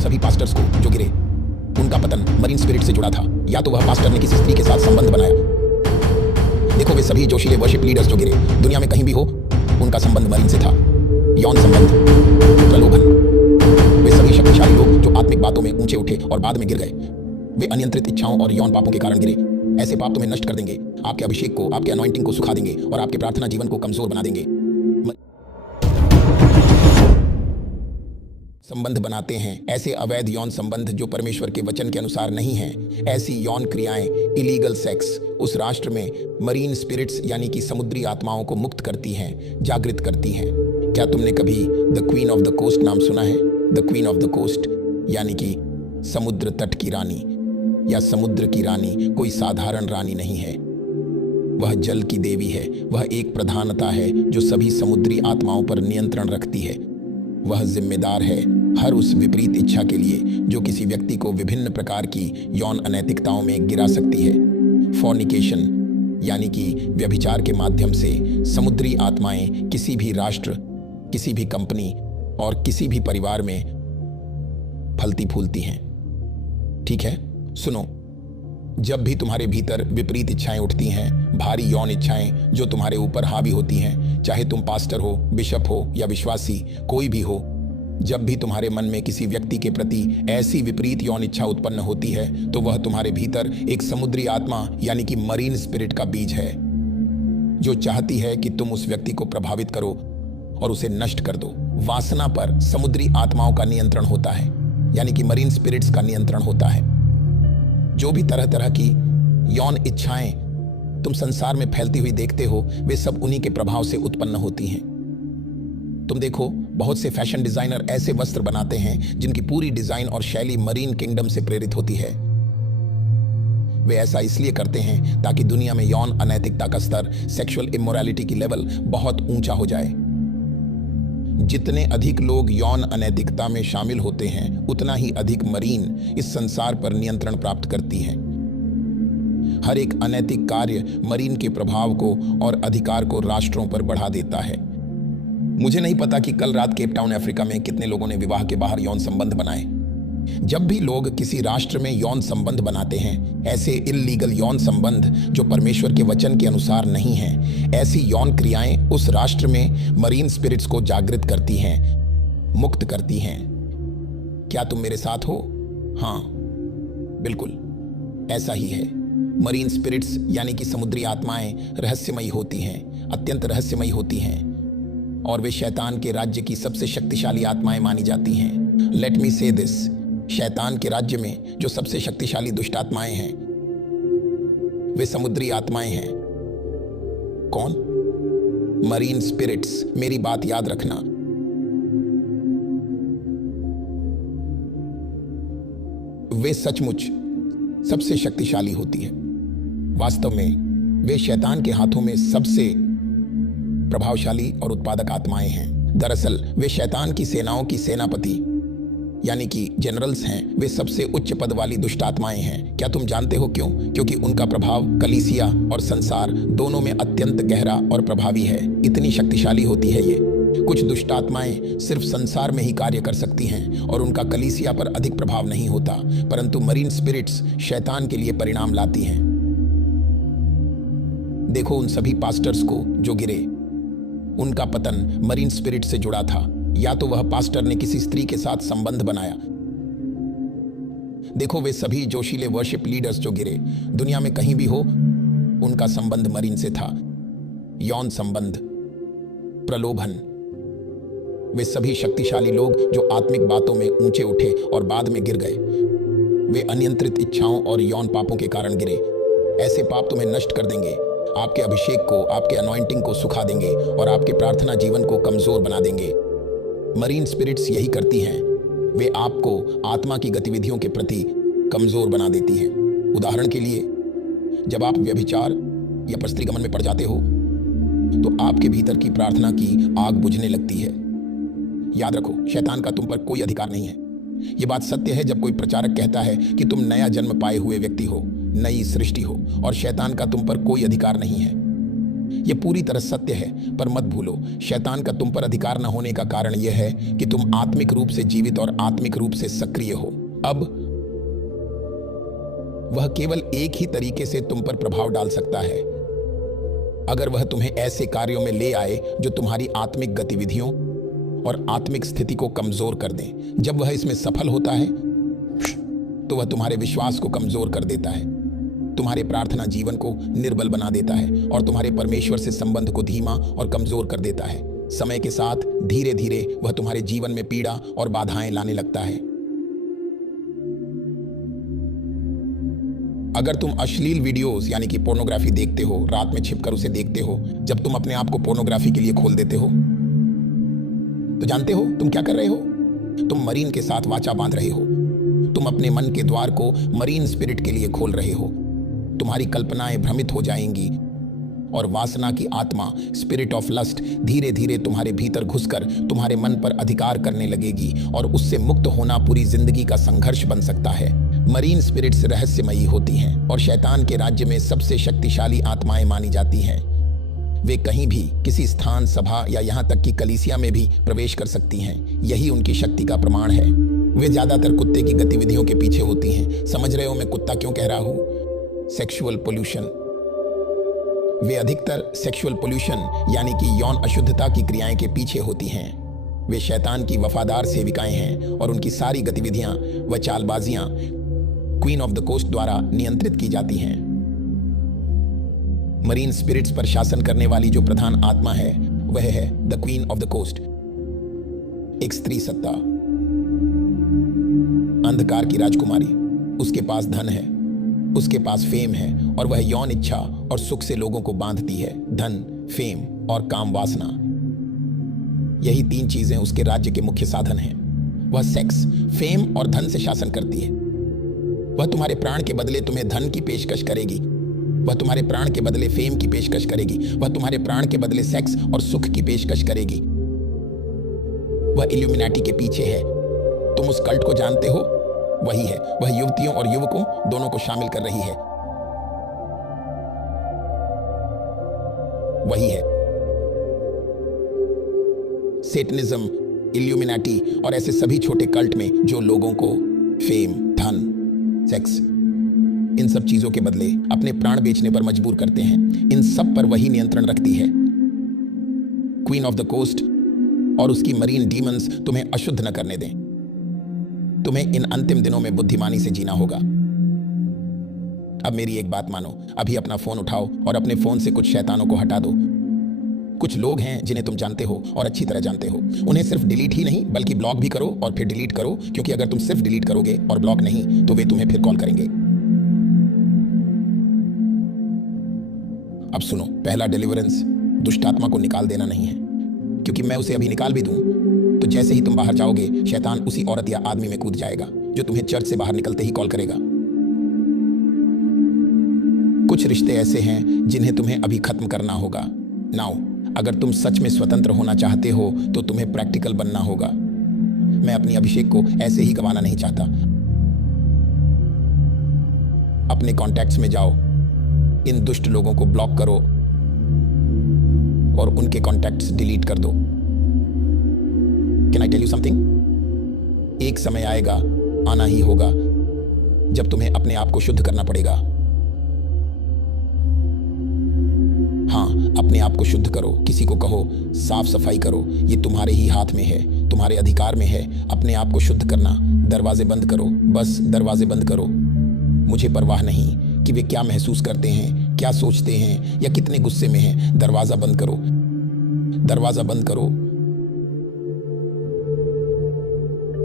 उन सभी पास्टर्स को जो गिरे, उनका पतन मरीन स्पिरिट से जुड़ा था, या तो वह पास्टर ने किसी स्त्री के साथ संबंध बनाया। देखो वे सभी जोशीले वर्शिप लीडर्स जो गिरे, दुनिया में कहीं भी हो, उनका संबंध मरीन से था। यौन संबंध, प्रलोभन। वे सभी शक्तिशाली लोग जो आत्मिक बातों में ऊंचे उठे और बाद में गिर गए, वे अनियंत्रित इच्छाओं और यौन पापों के कारण गिरे। ऐसे पाप तुम्हें नष्ट कर देंगे, आपके अभिषेक को, आपके अनॉइंटिंग को सुखा देंगे और आपके प्रार्थना जीवन को कमजोर बना देंगे। संबंध बनाते हैं ऐसे अवैध यौन संबंध जो परमेश्वर के वचन के अनुसार नहीं हैं। ऐसी यौन क्रियाएं, इलीगल सेक्स, उस राष्ट्र में मरीन स्पिरिट्स यानी कि समुद्री आत्माओं को मुक्त करती हैं, जागृत करती हैं। क्या तुमने कभी the queen of the coast नाम सुना है? The queen of the coast यानी कि समुद्र तट की रानी या समुद्र की रानी कोई साधारण रानी नहीं है। वह जल की देवी है। वह एक प्रधानता है जो सभी समुद्री आत्माओं पर नियंत्रण रखती है। वह जिम्मेदार है हर उस विपरीत इच्छा के लिए जो किसी व्यक्ति को विभिन्न प्रकार की यौन अनैतिकताओं में गिरा सकती है। फॉर्निकेशन यानी कि व्यभिचार के माध्यम से समुद्री आत्माएं किसी भी राष्ट्र, किसी भी कंपनी और किसी भी परिवार में फलती फूलती हैं। ठीक है, सुनो, जब भी तुम्हारे भीतर विपरीत इच्छाएं उठती हैं, भारी यौन इच्छाएं जो तुम्हारे ऊपर हावी होती हैं, चाहे तुम पास्टर हो, बिशप हो या विश्वासी कोई भी हो, जब भी तुम्हारे मन में किसी व्यक्ति के प्रति ऐसी विपरीत यौन इच्छा उत्पन्न होती है, तो वह तुम्हारे भीतर एक समुद्री आत्मा यानी कि मरीन स्पिरिट का बीज है जो चाहती है कि तुम उस व्यक्ति को प्रभावित करो और उसे नष्ट कर दो। वासना पर समुद्री आत्माओं का नियंत्रण होता है, यानी कि मरीन स्पिरिट्स का नियंत्रण होता है। जो भी तरह तरह की यौन इच्छाएं तुम संसार में फैलती हुई देखते हो, वे सब उन्हीं के प्रभाव से उत्पन्न होती हैं। तुम देखो, बहुत से फैशन डिजाइनर ऐसे वस्त्र बनाते हैं जिनकी पूरी डिजाइन और शैली मरीन किंगडम से प्रेरित होती है। वे ऐसा इसलिए करते हैं ताकि दुनिया में यौन अनैतिकता का स्तर, सेक्सुअल इमोरलिटी की लेवल बहुत ऊंचा हो जाए। जितने अधिक लोग यौन अनैतिकता में शामिल होते हैं, उतना ही अधिक मरीन इस संसार पर नियंत्रण प्राप्त करती है। हर एक अनैतिक कार्य मरीन के प्रभाव को और अधिकार को राष्ट्रों पर बढ़ा देता है। मुझे नहीं पता कि कल रात केप टाउन अफ्रीका में कितने लोगों ने विवाह के बाहर यौन संबंध बनाए। जब भी लोग किसी राष्ट्र में यौन संबंध बनाते हैं, ऐसे इल्लीगल यौन संबंध जो परमेश्वर के वचन के अनुसार नहीं हैं, ऐसी यौन क्रियाएं उस राष्ट्र में मरीन स्पिरिट्स को जागृत करती हैं, मुक्त करती हैं। क्या तुम मेरे साथ हो? हाँ, बिल्कुल ऐसा ही है। मरीन स्पिरिट्स यानी कि समुद्री आत्माएं रहस्यमयी होती हैं, अत्यंत रहस्यमयी होती हैं, और वे शैतान के राज्य की सबसे शक्तिशाली आत्माएं मानी जाती हैं। लेट मी से दिस, शैतान के राज्य में जो सबसे शक्तिशाली दुष्ट आत्माएं हैं, वे समुद्री आत्माएं हैं। कौन? Marine spirits. मेरी बात याद रखना। वे सचमुच सबसे शक्तिशाली होती है। वास्तव में वे शैतान के हाथों में सबसे प्रभावशाली और उत्पादक आत्माएं हैं। दरअसल वे शैतान की सेनाओं की सेनापति यानी कि जनरल्स हैं। वे सबसे उच्च पद वाली दुष्ट आत्माएं हैं। क्या तुम जानते हो क्यों? क्योंकि उनका प्रभाव कलीसिया और संसार दोनों में अत्यंत गहरा और प्रभावी है। इतनी शक्तिशाली होती है ये। कुछ दुष्ट आत्माएं सिर्फ संसार में ही कार्य कर सकती हैं और उनका कलीसिया पर अधिक प्रभाव नहीं होता, परंतु मरीन स्पिरिट्स शैतान के लिए परिणाम लाती हैं। देखो उन सभी पास्टर्स को जो गिरे, उनका पतन मरीन स्पिरिट से जुड़ा था, या तो वह पास्टर ने किसी स्त्री के साथ संबंध बनाया। देखो वे सभी जोशीले वर्शिप लीडर्स जो गिरे, दुनिया में कहीं भी हो, उनका संबंध मरीन से था। यौन संबंध, प्रलोभन। वे सभी शक्तिशाली लोग जो आत्मिक बातों में ऊंचे उठे और बाद में गिर गए, वे अनियंत्रित इच्छाओं और यौन पापों के कारण गिरे। ऐसे पाप तुम्हें नष्ट कर देंगे, आपके अभिषेक को, आपके अनॉइंटिंग को सुखा देंगे और आपके प्रार्थना जीवन को कमजोर बना देंगे। मरीन स्पिरिट्स यही करती हैं, वे आपको आत्मा की गतिविधियों के प्रति कमजोर बना देती हैं। उदाहरण के लिए, जब आप व्यभिचार या परस्त्रीगमन में पड़ जाते हो तो आपके भीतर की प्रार्थना की आग बुझने लगती है। याद रखो, शैतान का तुम पर कोई अधिकार नहीं है। यह बात सत्य है जब कोई प्रचारक कहता है कि तुम नया जन्म पाए हुए व्यक्ति हो, नई सृष्टि हो, और शैतान का तुम पर कोई अधिकार नहीं है। ये पूरी तरह सत्य है, पर मत भूलो, शैतान का तुम पर अधिकार न होने का कारण यह है कि तुम आत्मिक रूप से जीवित और आत्मिक रूप से सक्रिय हो। अब वह केवल एक ही तरीके से तुम पर प्रभाव डाल सकता है, अगर वह तुम्हें ऐसे कार्यों में ले आए जो तुम्हारी आत्मिक गतिविधियों और आत्मिक स्थिति को कमजोर कर दें। जब वह इसमें सफल होता है तो वह तुम्हारे विश्वास को कमजोर कर देता है, तुम्हारे प्रार्थना जीवन को निर्बल बना देता है और तुम्हारे परमेश्वर से संबंध को धीमा और कमजोर कर देता है। समय के साथ धीरे धीरे वह तुम्हारे जीवन में पीड़ा और बाधाएं लाने लगता है। अगर तुम अश्लील वीडियोस यानी कि पोर्नोग्राफी देखते हो, रात में छिपकर उसे देखते हो, जब तुम अपने आप को पोर्नोग्राफी के लिए खोल देते हो, तो जानते हो तुम क्या कर रहे हो? तुम मरीन के साथ वाचा बांध रहे हो। तुम अपने मन के द्वार को मरीन स्पिरिट के लिए खोल रहे हो। तुम्हारी कल्पनाएं भ्रमित हो जाएंगी और वासना की आत्मा, स्पिरिट ऑफ लस्ट, धीरे धीरे तुम्हारे भीतर घुसकर तुम्हारे मन पर अधिकार करने लगेगी और उससे मुक्त होना पूरी जिंदगी का संघर्ष बन सकता है। मरीन स्पिरिट्स रहस्यमयी होती हैं और शैतान के राज्य में सबसे शक्तिशाली आत्माएं मानी जाती हैं। वे कहीं भी, किसी स्थान, सभा या यहाँ तक कि कलीसिया में भी प्रवेश कर सकती हैं। यही उनकी शक्ति का प्रमाण है। वे ज्यादातर कुत्ते की गतिविधियों के पीछे होती हैं। समझ रहे हो मैं कुत्ता क्यों कह रहा हूं? Sexual pollution. वे अधिकतर सेक्सुअल पोल्यूशन यानी कि यौन अशुद्धता की क्रियाएं के पीछे होती हैं। वे शैतान की वफादार सेविकाएं हैं और उनकी सारी गतिविधियां व चालबाजियां क्वीन ऑफ द कोस्ट द्वारा नियंत्रित की जाती हैं। मरीन स्पिरिट्स पर शासन करने वाली जो प्रधान आत्मा है वह है the queen of the coast, एक स्त्री सत्ता, अंधकार की राजकुमारी। उसके पास धन है, उसके पास फेम है और वह यौन इच्छा और सुख से लोगों को बांधती है। धन, फेम और काम वासना, यही तीन चीजें उसके राज्य के मुख्य साधन हैं। वह सेक्स, फेम और धन से शासन करती है। वह तुम्हारे प्राण के बदले तुम्हें धन की पेशकश करेगी, वह तुम्हारे प्राण के बदले फेम की पेशकश करेगी, वह तुम्हारे प्राण के बदले सेक्स और सुख की पेशकश करेगी। वह इल्यूमिनाटी के पीछे है। तुम उस कल्ट को जानते हो? वही है। वह युवतियों और युवकों दोनों को शामिल कर रही है। वही है सेटनिज्म, इल्यूमिनाटी और ऐसे सभी छोटे कल्ट में जो लोगों को फेम, धन, सेक्स, इन सब चीजों के बदले अपने प्राण बेचने पर मजबूर करते हैं। इन सब पर वही नियंत्रण रखती है। क्वीन ऑफ द कोस्ट और उसकी मरीन डीमंस तुम्हें अशुद्ध न करने दें। तुम्हें इन अंतिम दिनों में बुद्धिमानी से जीना होगा। अब मेरी एक बात मानो, अभी अपना फोन उठाओ और अपने फोन से कुछ शैतानों को हटा दो। कुछ लोग हैं जिन्हें तुम जानते हो और अच्छी तरह जानते हो। उन्हें सिर्फ डिलीट ही नहीं बल्कि ब्लॉक भी करो और फिर डिलीट करो, क्योंकि अगर तुम सिर्फ डिलीट करोगे और ब्लॉक नहीं तो वे तुम्हें फिर कॉल करेंगे। अब सुनो, पहला डिलीवरेंस दुष्ट आत्मा को निकाल देना नहीं है, क्योंकि मैं उसे अभी निकाल भी दूं तो जैसे ही तुम बाहर जाओगे शैतान उसी औरत या आदमी में कूद जाएगा जो तुम्हें चर्च से बाहर निकलते ही कॉल करेगा। कुछ रिश्ते ऐसे हैं जिन्हें तुम्हें अभी खत्म करना होगा। नाउ अगर तुम सच में स्वतंत्र होना चाहते हो तो तुम्हें प्रैक्टिकल बनना होगा। मैं अपनी अभिषेक को ऐसे ही गंवाना नहीं चाहता। अपने कॉन्टैक्ट्स में जाओ, इन दुष्ट लोगों को ब्लॉक करो और उनके कॉन्टैक्ट्स डिलीट कर दो। Can I tell you something? एक समय आएगा, आना ही होगा, जब तुम्हें अपने आप को शुद्ध करना पड़ेगा। हाँ, अपने आप को शुद्ध करो। किसी को कहो साफ सफाई करो। ये तुम्हारे ही हाथ में है, तुम्हारे अधिकार में है अपने आप को शुद्ध करना। दरवाजे बंद करो, बस दरवाजे बंद करो। मुझे परवाह नहीं कि वे क्या महसूस करते हैं, क्या सोचते हैं या कितने गुस्से में हैं। दरवाजा बंद करो, दरवाजा बंद करो।